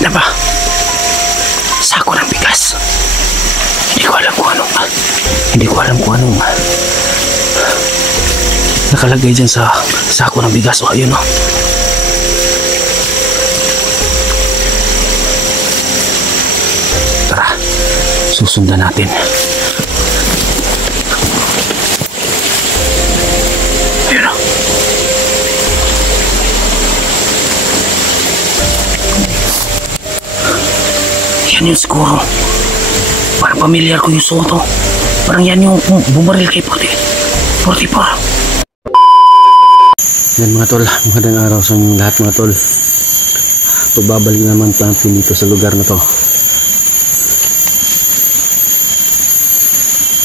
na ba? Sako ng bigas. Hindi ko alam kung anong nakalagay dyan sa sako ng bigas. O, ayun o. Tara, susundan natin. Ayun o. Yan yun siguro. Parang pamilyar ko yung suot o. Parang yan yung bumaril kay 44. Yan mga tol, magandang araw sa inyong lahat mga tol. Pagbabalik naman natin dito sa lugar na to.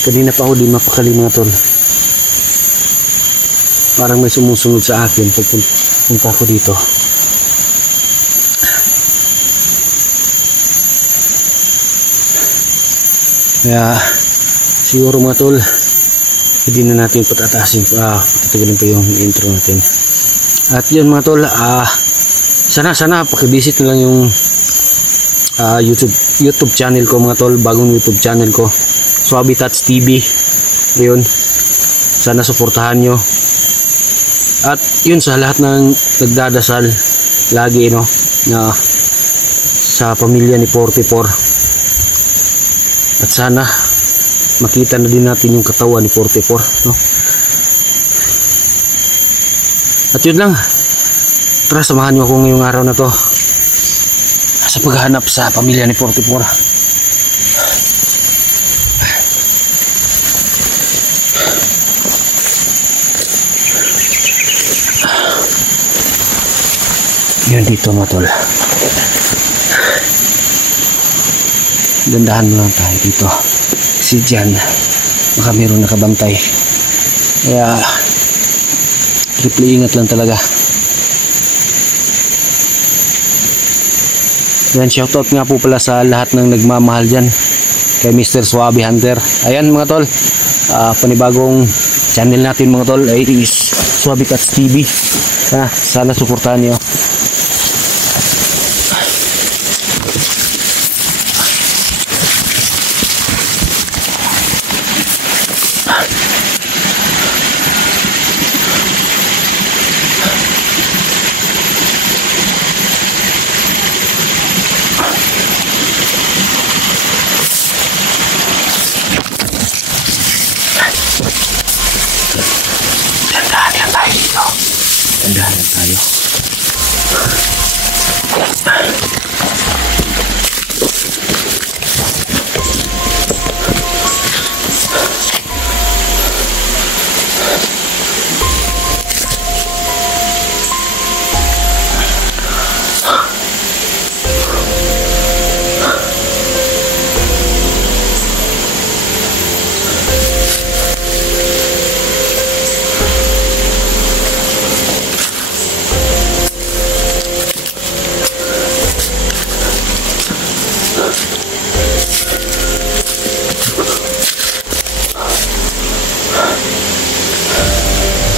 Kanina pa ako di mapakali mga tol. Parang may sumusunod sa akin pagpunta ko dito. Kaya siguro mga tol, hindi na natin patatasin, patatagalin pa yung intro natin. At yun mga tol, sana pakivisit na lang yung YouTube channel ko mga tol, bagong YouTube channel ko, Swaby Tats TV. Ayun, sana suportahan nyo. At yun, sa lahat ng nagdadasal lagi no, na sa pamilya ni 44. At sana makita na din natin yung katawan ni 44, no? At yun lang. Tara, samahan nyo ako ngayong araw na to sa paghahanap sa pamilya ni 44. Yun dito mga tol. Dandahan mo lang tayo dito. Si Jan, baka meron nakabantay. Kaya triple ingat lang talaga. Yan, shoutout nga po pala sa lahat ng nagmamahal dyan kay Mr. Swaby Hunter. Ayan mga tol, panibagong channel natin mga tol ay is Swaby Tats TV. Sana suportahan nyo. Dandahan lang tayo.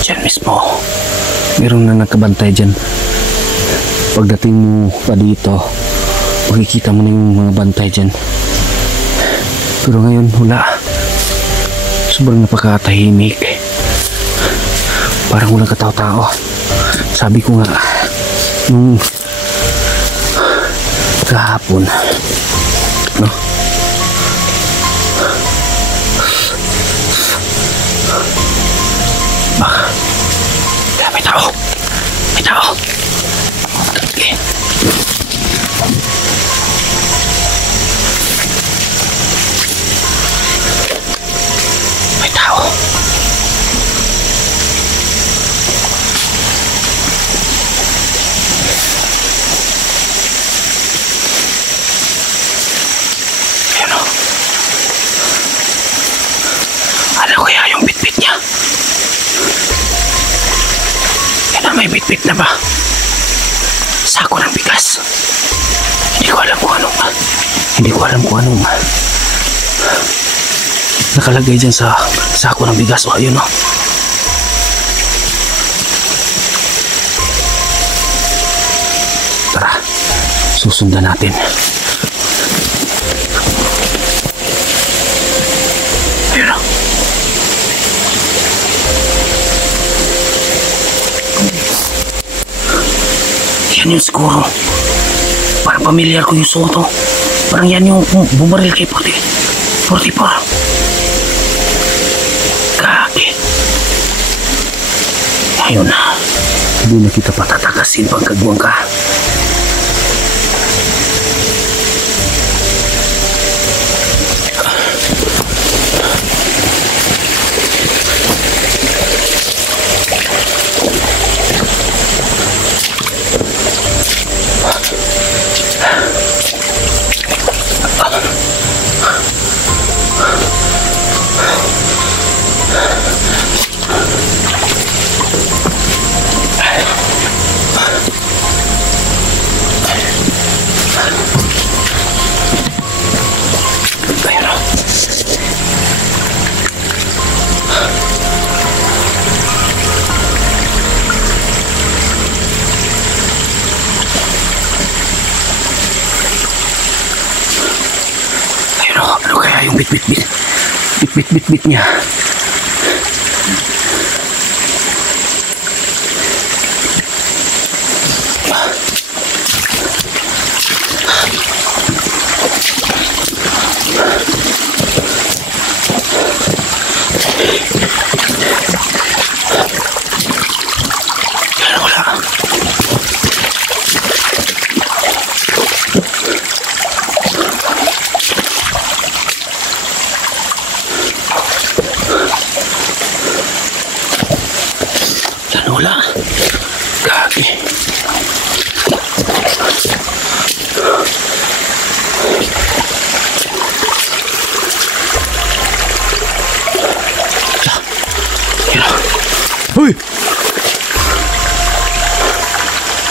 Diyan mismo, meron na nakabantay dyan. Pagdating mo pa dito, makikita mo na yung mga bantay dyan. Pero ngayon wala. Sobrang napakatahimik. Parang walang katao-tao. Sabi ko nga nung kahapon, no? Baka may tao. Okay. May tao. Ayun o. Ano kaya yung bitbit niya? May bitbit na ba? Sako ng bigas. Hindi ko alam kung anong nakalagay dyan sa sako ng bigas. O, ayun o. Susundan natin. Ayun na. Yan yun siguro. Parang pamilyar ko yung suot, oh. Parang yan yung bumaril kay 44. Kaki. Ayun na. Hindi na kita patatakasin pang kagwang ka. Ano kaya yung bit niya? Wala. Wala. Gagi. Hoy!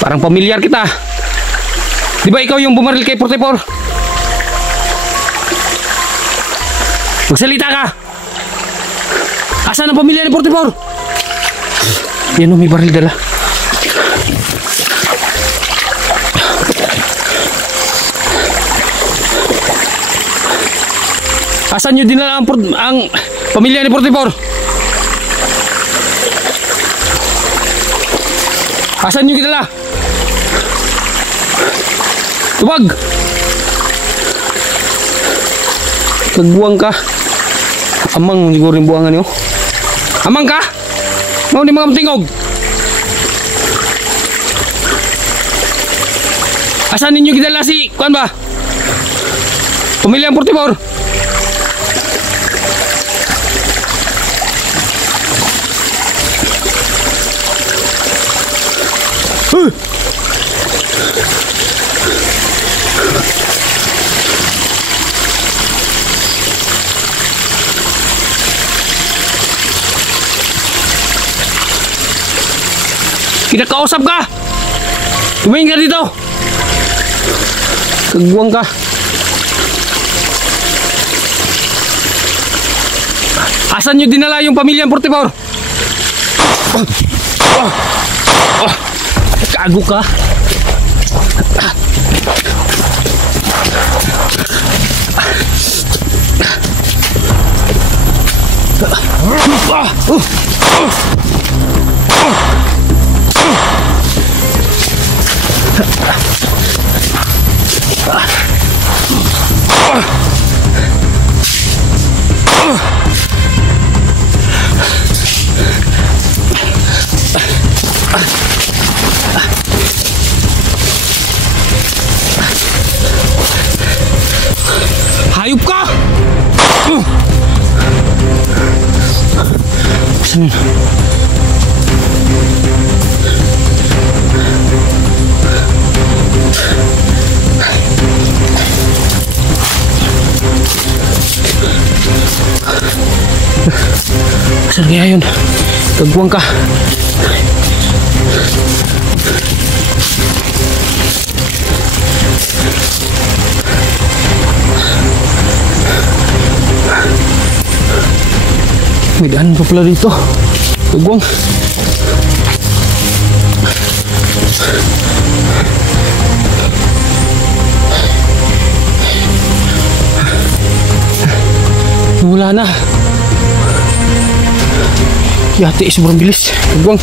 Parang pamilyar kita. Di ba ikaw yung bumaril kay 44? Magsalita ka! Asan ang pamilya ni 44? Yan o, may baril dala. Asan nyo dinala ang pamilya ni 44? Asan nyo dinala? Tubag! Nagbuwang ka. Amang siguro yung buwangan nyo. Amang ka? Mau ni mga matingog. Asan ninyo gidala si kuan ba? Pamilyang 44. Kinakausap ka! Tumingin ka dito! Kagbuwang ka! Asan nyo dinala yung pamilyang 44? Kago ka! Hayop ka! Saan yun? Saan kaya yun? Tagbuwang ka. May daan pa pala dito. Tagbuwang. Wala na. Yati, sobrang bilis. Kagwang.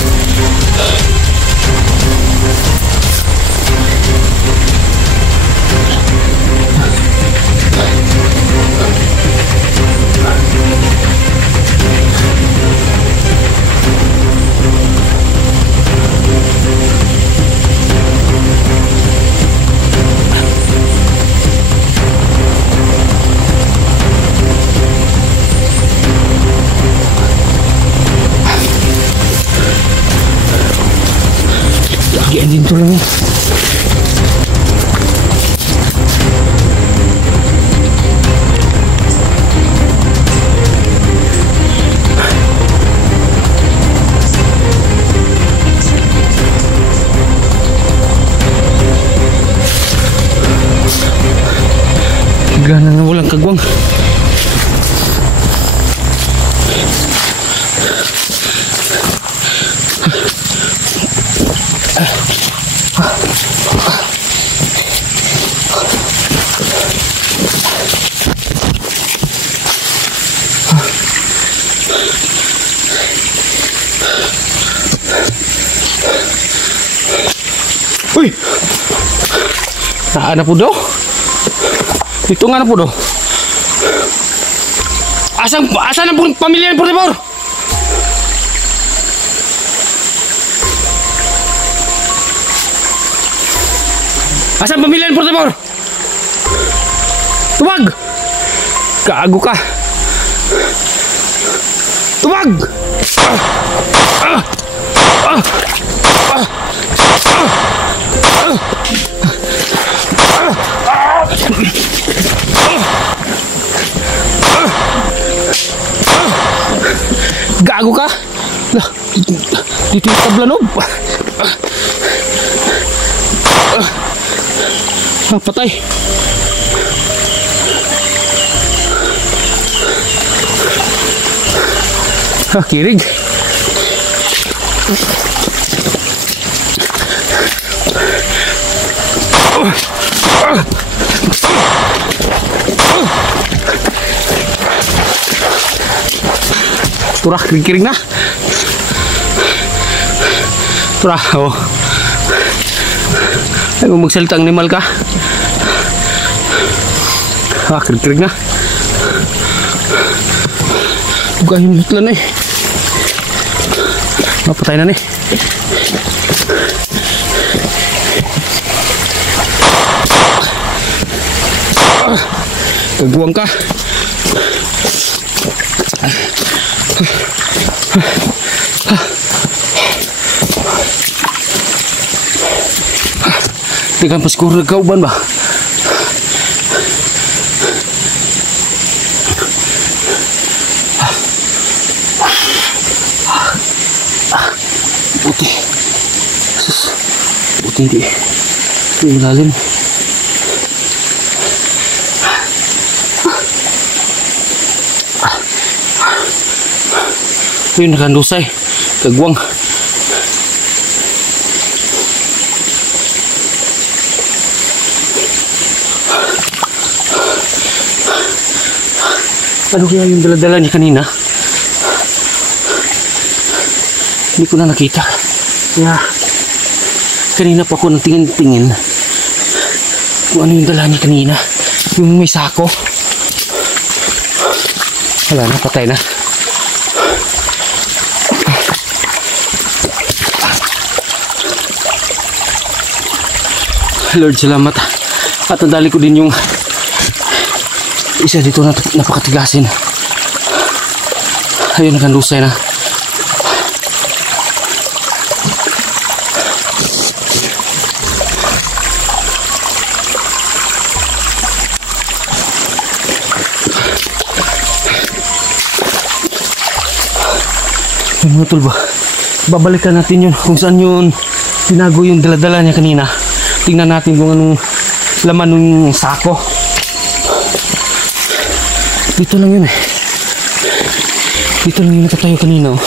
Lagi dito lang eh. Bigla na nawalang kagwang. Uy! Saan na po daw? Dito nga na po daw. Asan ang pamilya ng Portibor? Asan ang pamilya ng Portibor? Tuwag! Gago ka! Tuwag! Gago ka? Dito yung tablanob. Patay. Kirig. Turah, kiring na. Turah, oh. Ay, kung magsalita ang animal ka. Kiring na. Tugahin mo lang eh. Mapatay na eh. Kagbuang ka. Tekan pas kur kauban ba. Putih. Putih di. Ilalim. Yun, nakandusay. Kagwang. Ano kaya yung dala-dala niya kanina? Hindi ko na nakita. Kaya, kanina pa ako nang tingin-tingin kung ano yung dala niya kanina. Yung may sako. Wala na, patay na. Lord, salamat. At nadali ko din yung isa dito na napakatigasin. Ayun, nakandusay na. Ayun mga tol ba? Babalikan natin yun kung saan yun tinago yung dala-dala niya kanina. Tingnan natin kung anong laman ng sako. Dito lang yun eh. Dito lang yung nakatayo kanina oh.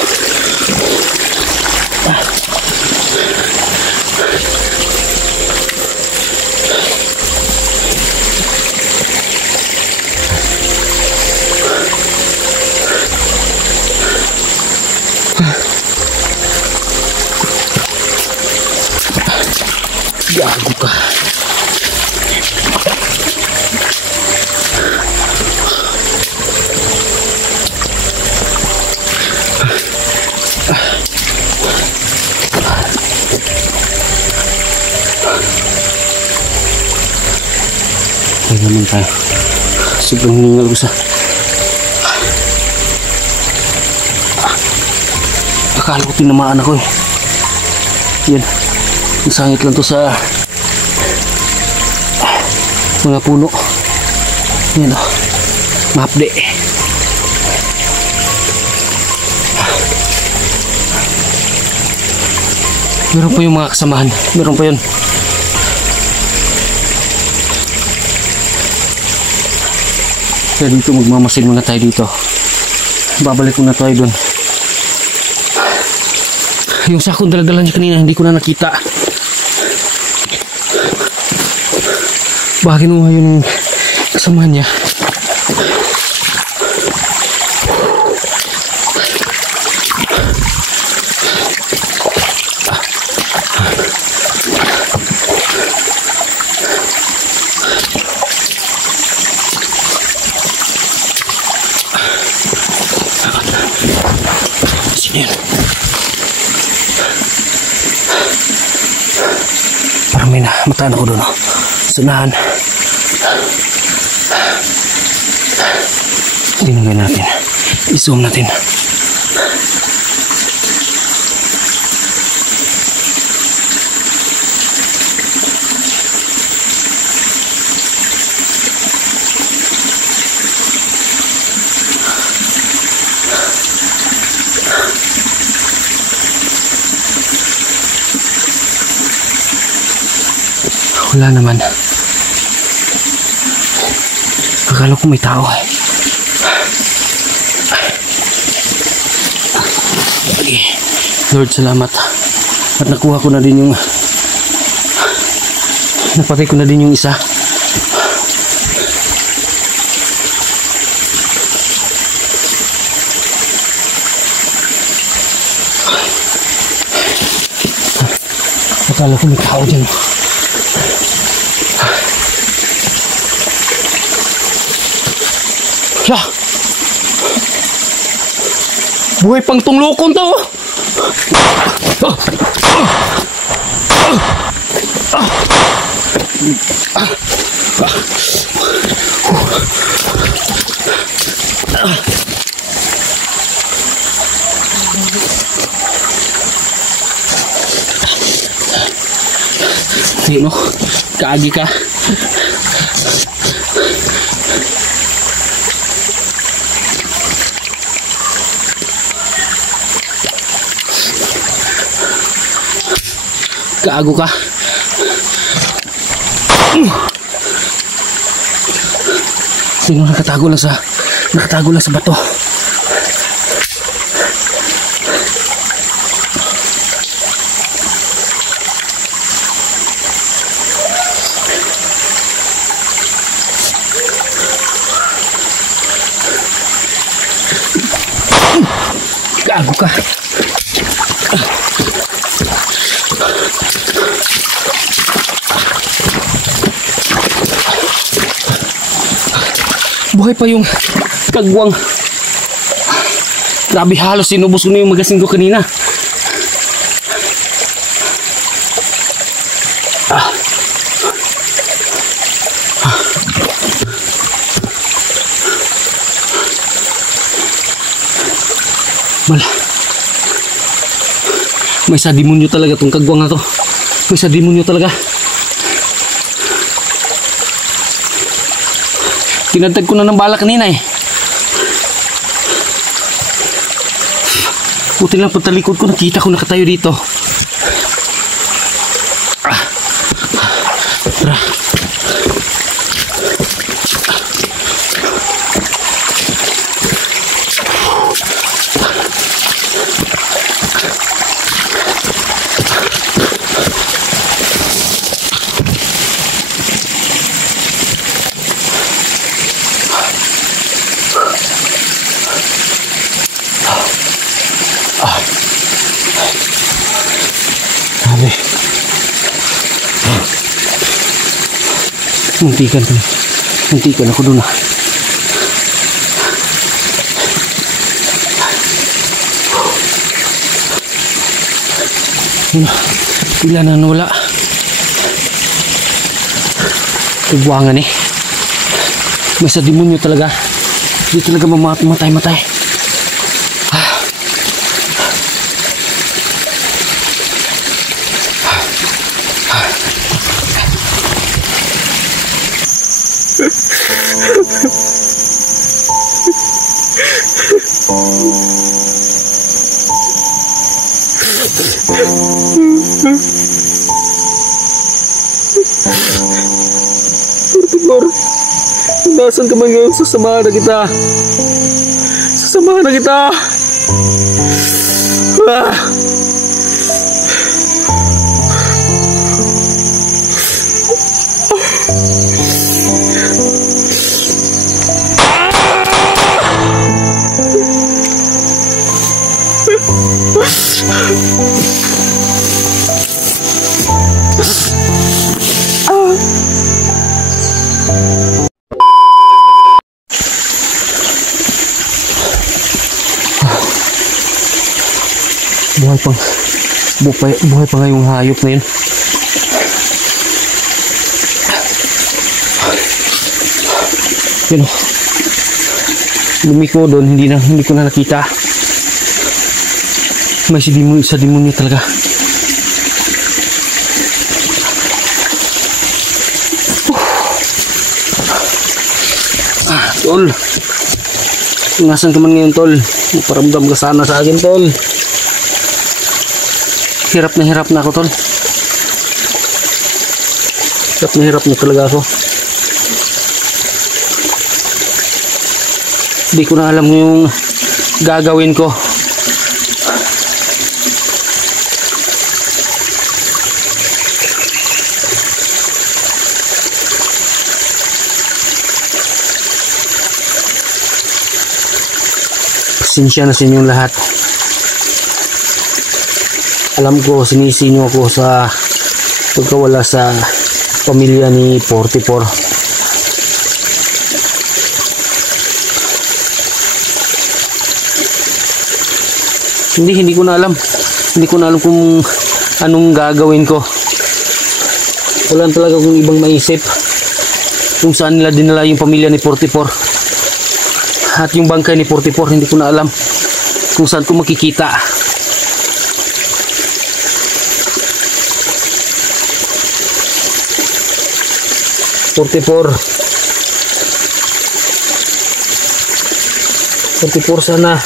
Gago ka. Ay naman tayo. Sobrang hiningal ko sa... Akala ko tinamaan ako eh. Yan. Nasangit lang to sa mga puno. Yan o. Mahapde. Meron pa yung mga kasamahan. Meron pa yun. Kaya dito magmamasid muna tayo dito. Babalik muna tayo dun. Yung sakong dala-dala niya kanina hindi ko na nakita. Baka kinuha yung kasama niya. Sige. Parang may namataan ako doon. Sunahan. Tinangay natin. I-zoom natin. Wala naman. Akala ko may tao eh. Okay. Lord, salamat. At nakuha ko na din yung... Napatay ko na din yung isa. Akala ko may tao dyan. Siya! Buhay pang tunglokon to! Sino? Kaagi ka? Gago ka. Sino nakatago lang sa bato? Gago ka. Buhay pa yung kagwang. Grabe, halos sinubos ko na yung magasin ko kanina. May sa demonyo talaga tong kagwang na to. May sa demonyo talaga. Tinatag ko na ng bala kanina eh. Buti lang pagtalikod ko, nakita ko nakatayo dito. Tara. Grabe. Muntikan ako doon ah. Bigla na nawala. Tugwangan eh. May sa demonyo talaga. Hindi talaga mamatay-matay. Portipor, nasaan ka man ngayon? Sasamahan na kita. Sasamahan na kita. Ah. Buhay pa nga yung hayop na yun. Yun o. Lumiko doon, hindi ko na nakita. May sa demonyo talaga. Tol, nasaan ka man ngayon, tol? Paramdam ka sana sa akin, tol. Hirap na ako, tol. Hirap na talaga ako. Hindi ko na alam yung gagawin ko. Pasensya na sa inyong lahat. Alam ko, sinisi nyo ako sa pagkawala sa pamilya ni Portipor. Hindi ko na alam. Hindi ko na alam kung anong gagawin ko. Wala talaga akong ibang maisip kung saan nila dinala yung pamilya ni Portipor. At yung bangkay ni Portipor, hindi ko na alam kung saan ko makikita. Portipor, sana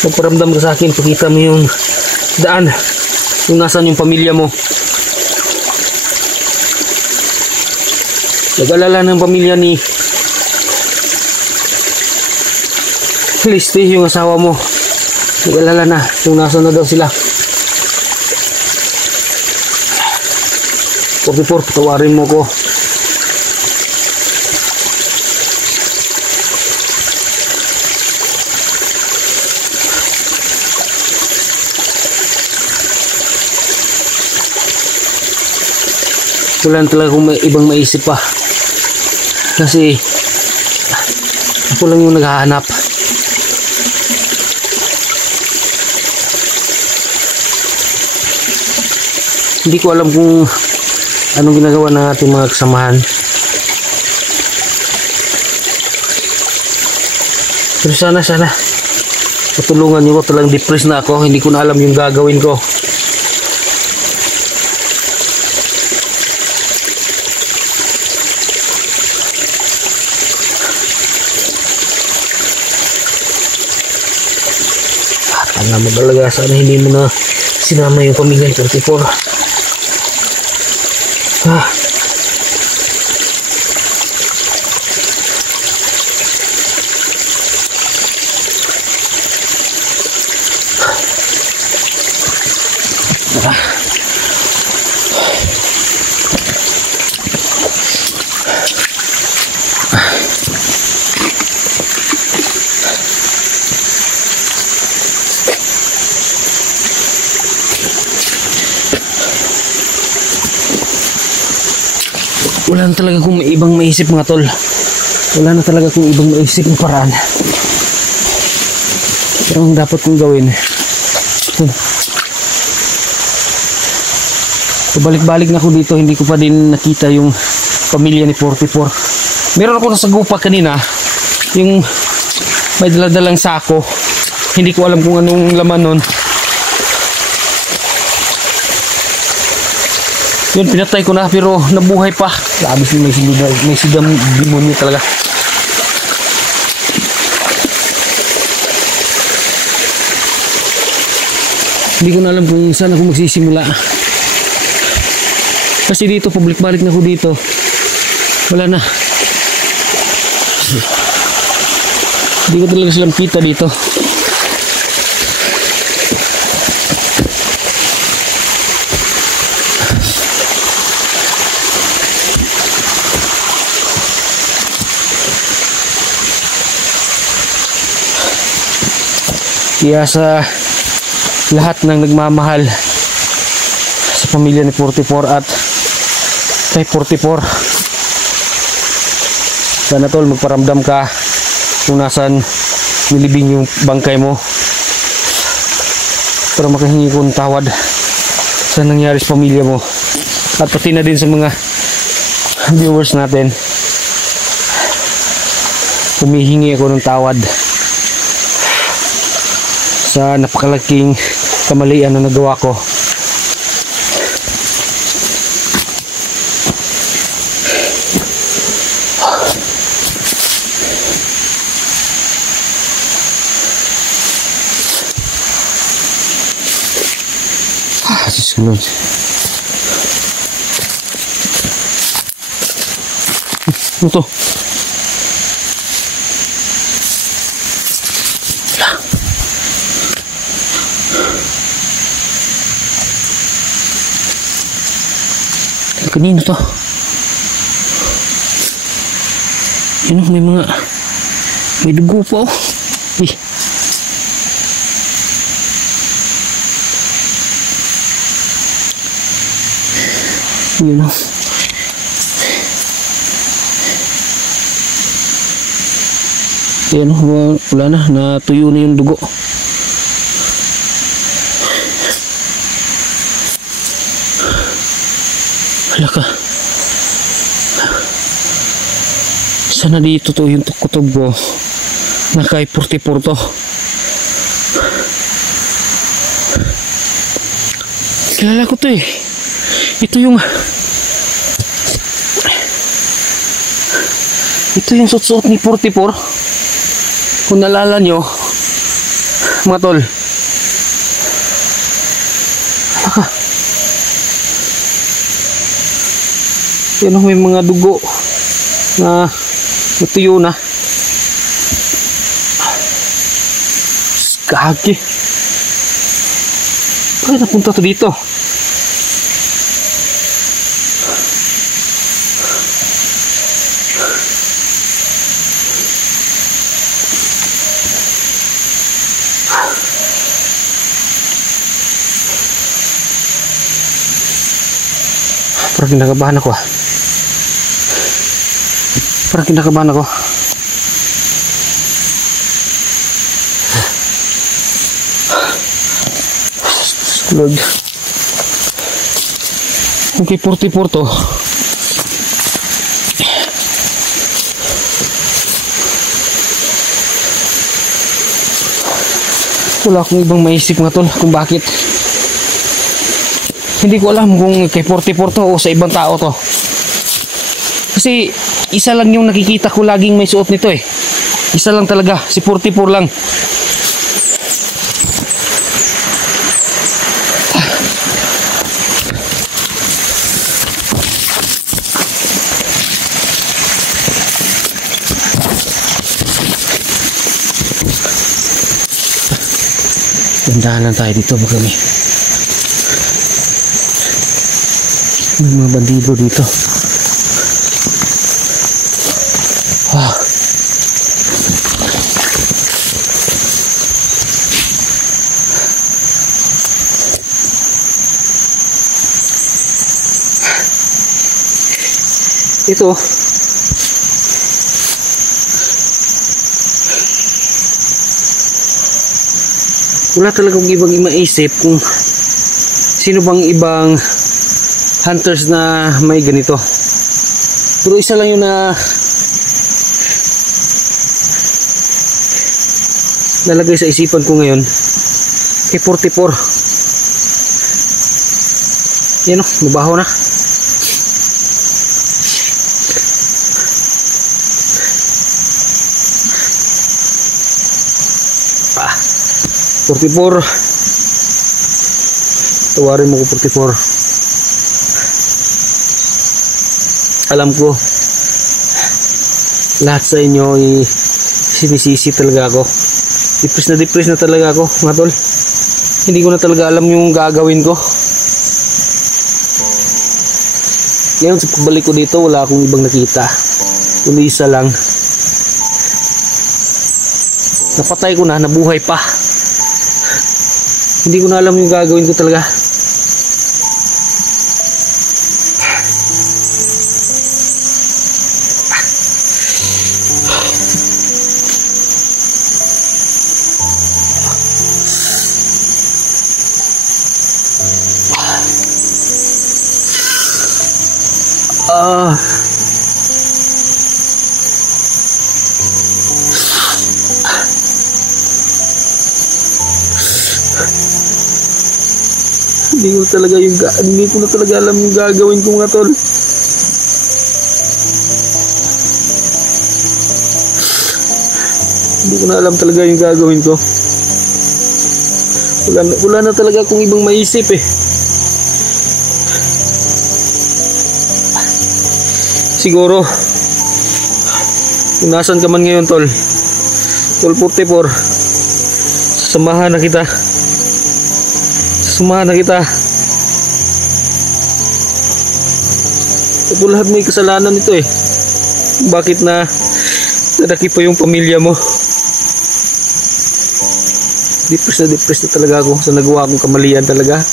magparamdam ka sa akin. Pakita mo yung daan kung nasaan yung pamilya mo. Nag-alala ng pamilya ni Felicity, yung asawa mo. Nag-alala na kung nasaan na daw sila. Portipor, patawarin mo ko. Wala talaga kung may ibang maisip pa. Kasi ako lang yung naghahanap. Hindi ko alam kung anong ginagawa ng ating mga kasamahan. Pero sana patulungan niyo ko. Talagang depressed na ako. Hindi ko na alam yung gagawin ko. Tanga mo talaga. Sana hindi mo na sinama yung pamilya ng Portipor. wala na talaga kung may ibang maisip mga tol. Wala na talaga kung ibang maisip ng paraan. Pero ang dapat kong gawin, balik-balik na ako dito, hindi ko pa din nakita yung pamilya ni 44. Meron ako nasagupa kanina, yung may daladalang sako. Hindi ko alam kung anong laman nun. Yun, pinatay ko na pero nabuhay pa. Grabe siya, may sidam demonyo talaga. Hindi ko na alam kung saan ako magsisimula. Kasi dito, pabalik-balik na ako dito. Wala na. Hindi ko talaga silang kita dito. Kaya sa lahat ng nagmamahal sa pamilya ni 44 at kay 44, sana tol magparamdam ka kung nasan nilibing yung bangkay mo, para makahingi ko ng tawad sa nangyari sa pamilya mo, at pati na din sa mga viewers natin. Humihingi ako ng tawad sa napakalaking kamalian na nagawa ko. Diyos ko Lord. Ano to? Kanino to? Yun, may dugo pa oh. Eh. Yun oh. Ayan oh, wala na, natuyo na yung dugo. Wala ka. Sana dito to yung kutob ko na kay 44 to. Kilala ko to eh. Ito yung suot-suot ni 44. Kung nalala nyo mga tol. Wala ka. Yan may mga dugo na natuyo na. Gagi. Bakit napunta to dito? Parang kinakabahan ako ah. Parang kinakabahan ako. Lord. Okay, 44 to. Wala akong ibang maisip nga tol kung bakit. Hindi ko alam kung kay 44 to o sa ibang tao to. Kasi isa lang yung nakikita ko laging may suot nito eh. Isa lang talaga, si 44 lang. Gandahan lang tayo dito baka may mga bandido dito. Wow. ito, wala talagang ibang maisip kung sino bang ibang hunters na may ganito. Pero isa lang yun na nalagay sa isipan ko ngayon, kay 44. Yan o, mabaho na. Ah, 44. Tawarin mo ko 44. Alam ko lahat sa inyo sinisisi talaga ako. Depress na talaga ako, mga tol. Hindi ko na talaga alam yung gagawin ko. Ngayon sa pagbalik ko dito, wala akong ibang nakita, kundi isa lang. Napatay ko na, nabuhay pa. Hindi ko na alam yung gagawin ko talaga. Hindi ko na talaga alam yung gagawin ko, mga tol. Hindi ko na alam talaga yung gagawin ko. Wala na talaga akong ibang maisip eh. Siguro kung nasan ka man ngayon, tol 44, samahan na kita. Ito lahat may kasalanan nito eh. Bakit na nadaki pa yung pamilya mo? Depressed na talaga ako sa nagawa kong kamalian talaga.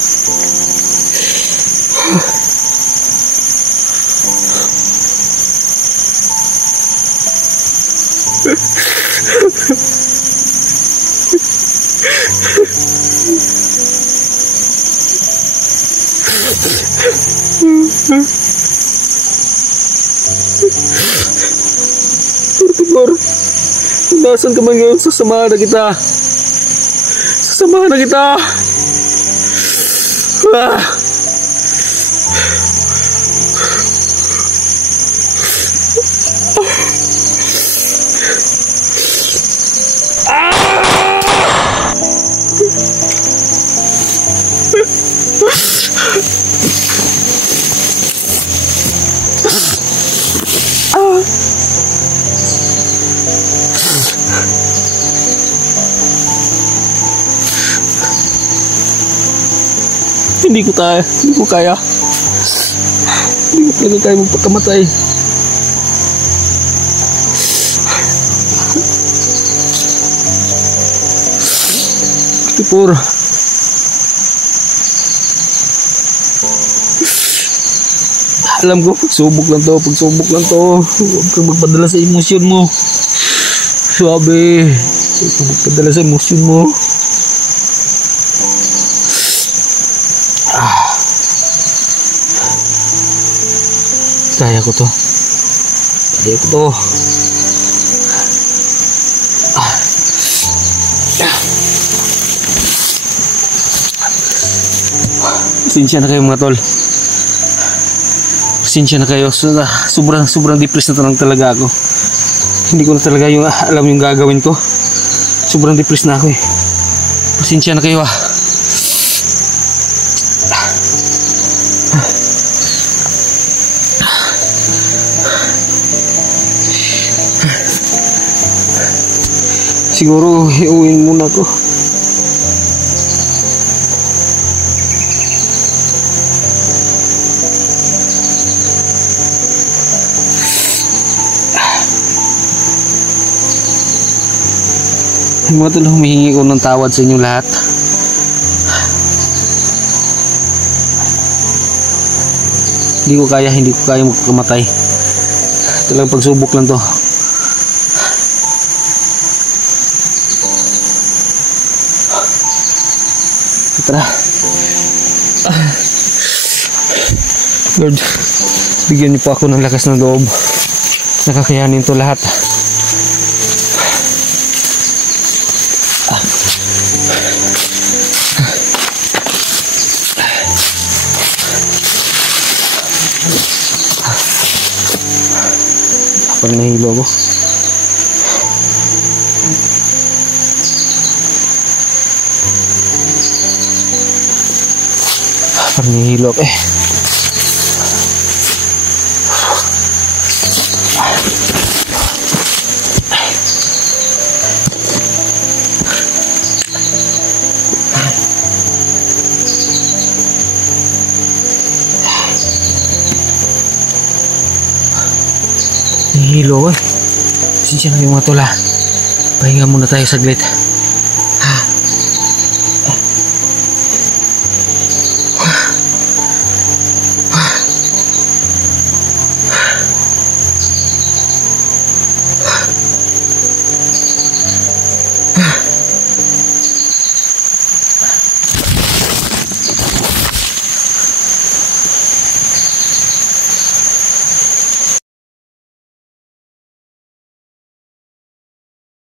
Nasaan ka man ngayon? Sasamahan na kita. Ah. Hindi ko kaya. Hindi ko talaga kaya magpakamatay. Tipor. Alam ko, pagsubok lang to. Huwag kang magpadala sa emosyon mo. Sabi, huwag kang magpadala sa emosyon mo. Kaya ko to. Pasensya na kayo, mga tol. Pasensya na kayo. Sobrang depressed na talaga ako. Hindi ko na talaga alam yung gagawin ko. Sobrang depressed na ako eh. Pasensya na kayo ah. Siguro iuwiin muna ko. Mga tol, humihingi ko ng tawad sa inyong lahat. Hindi ko kaya magpakamatay. Talagang pagsubok lang to. Tara. Lord, bigyan niyo po ako ng lakas ng loob. Nakakayanin to lahat. Pag nahilo ako. Parang nahihilo ako eh. Nahihilo ako eh. Pasensya na yung mga tula. Pahinga muna tayo saglit.